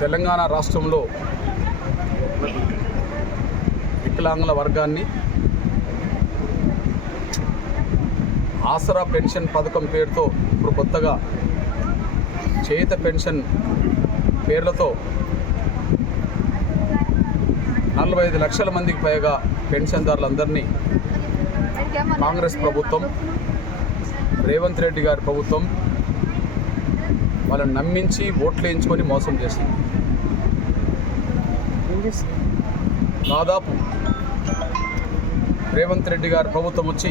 తెలంగాణ రాష్ట్రంలో వికలాంగుల వర్గాన్ని ఆసరా పెన్షన్ పథకం పేరుతో ఇప్పుడు కొత్తగా చేత పెన్షన్ పేర్లతో నలభై ఐదు లక్షల మందికి పైగా పెన్షన్దారులందరినీ కాంగ్రెస్ ప్రభుత్వం రేవంత్ రెడ్డి గారి ప్రభుత్వం వాళ్ళని నమ్మించి ఓట్లు వేయించుకొని మోసం చేసింది. దాదాపు రేవంత్ రెడ్డి గారి ప్రభుత్వం వచ్చి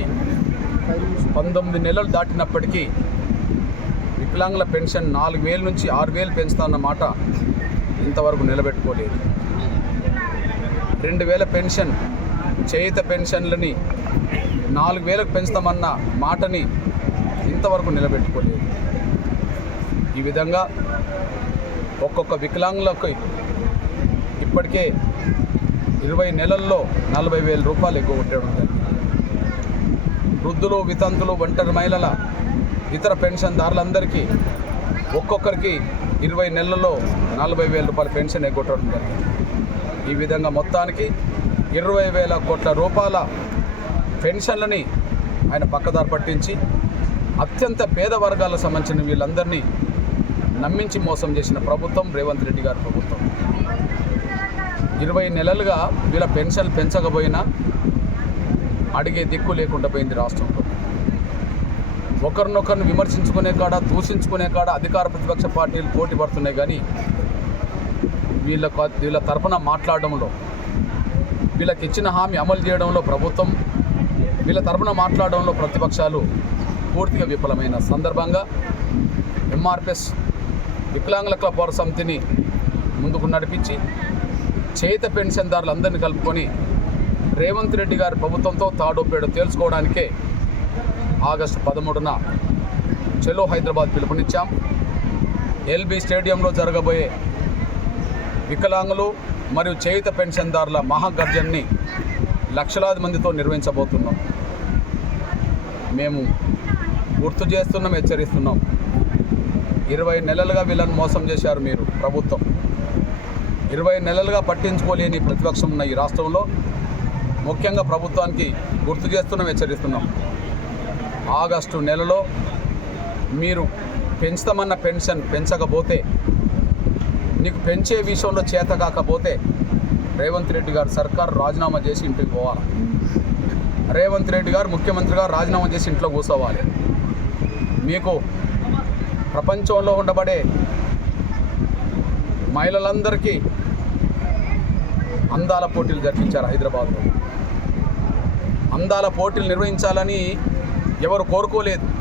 పంతొమ్మిది నెలలు దాటినప్పటికీ వికలాంగుల పెన్షన్ నాలుగు వేల నుంచి ఆరు వేలు పెంచుతాన్న మాట ఇంతవరకు నిలబెట్టుకోలేదు. రెండు వేల పెన్షన్ చేయుత పెన్షన్లని నాలుగు వేలకు పెంచుతామన్న మాటని ఇంతవరకు నిలబెట్టుకోలేదు. ఈ విధంగా ఒక్కొక్క వికలాంగులకి ఇప్పటికే ఇరవై నెలల్లో నలభై వేల రూపాయలు ఎక్కువ కొట్టడం జరిగింది. వృద్ధులు వితంతులు ఒంటరి మహిళల ఇతర పెన్షన్దారులందరికీ ఒక్కొక్కరికి ఇరవై నెలల్లో నలభై వేల రూపాయల పెన్షన్ ఎగ్గొట్టడం జరిగింది. ఈ విధంగా మొత్తానికి ఇరవై వేల కోట్ల రూపాయల పెన్షన్లని ఆయన పక్కదారి పట్టించి అత్యంత పేద వర్గాలకు సంబంధించిన వీళ్ళందరినీ నమ్మించి మోసం చేసిన ప్రభుత్వం రేవంత్ రెడ్డి గారి ప్రభుత్వం. ఇరవై నెలలుగా వీళ్ళ పెన్షన్ పెంచకపోయినా అడిగే దిక్కు లేకుండా పోయింది రాష్ట్రంలో. ఒకరినొకరిని విమర్శించుకునే కాడ దూషించుకునే కాడ అధికార ప్రతిపక్ష పార్టీలు పోటీ పడుతున్నాయి కానీ వీళ్ళ వీళ్ళ తరఫున మాట్లాడడంలో వీళ్ళకి ఇచ్చిన హామీ అమలు చేయడంలో ప్రభుత్వం వీళ్ళ తరఫున మాట్లాడడంలో ప్రతిపక్షాలు పూర్తిగా విఫలమైన సందర్భంగా ఎంఆర్పిఎస్ వికలాంగుల క్లబ్ పౌర సమితిని ముందుకు నడిపించి చేత పెన్షన్దారులందరినీ కలుపుకొని రేవంత్ రెడ్డి గారి ప్రభుత్వంతో తాడోపేడో తేల్చుకోవడానికే ఆగస్టు పదమూడున చెలో హైదరాబాద్ పిలుపునిచ్చాం. ఎల్బీ స్టేడియంలో జరగబోయే వికలాంగులు మరియు చేయుత పెన్షన్దారుల మహాగర్జన్ని లక్షలాది మందితో నిర్వహించబోతున్నాం. మేము గుర్తు చేస్తున్నాం హెచ్చరిస్తున్నాం. ఇరవై నెలలుగా వీళ్ళని మోసం చేశారు మీరు ప్రభుత్వం. ఇరవై నెలలుగా పట్టించుకోలేని ప్రతిపక్షం ఉన్న ఈ రాష్ట్రంలో ముఖ్యంగా ప్రభుత్వానికి గుర్తు చేస్తున్నాం హెచ్చరిస్తున్నాం. ఆగస్టు నెలలో మీరు పెంచుతామన్న పెన్షన్ పెంచకపోతే నీకు పెంచే విషయంలో చేత కాకపోతే రేవంత్ రెడ్డి గారు సర్కార్ రాజీనామా చేసి ఇంటికి పోవాలి? రేవంత్ రెడ్డి గారు ముఖ్యమంత్రి గారు రాజీనామా చేసి ఇంట్లో కూర్చోవాలి. మీకు ప్రపంచంలో ఉండబడే మహిళలందరికీ అందాల పోటీలు జరిపించారు హైదరాబాద్లో. అందాల పోటీలు నిర్వహించాలని ఎవరు కోరుకోలేదు.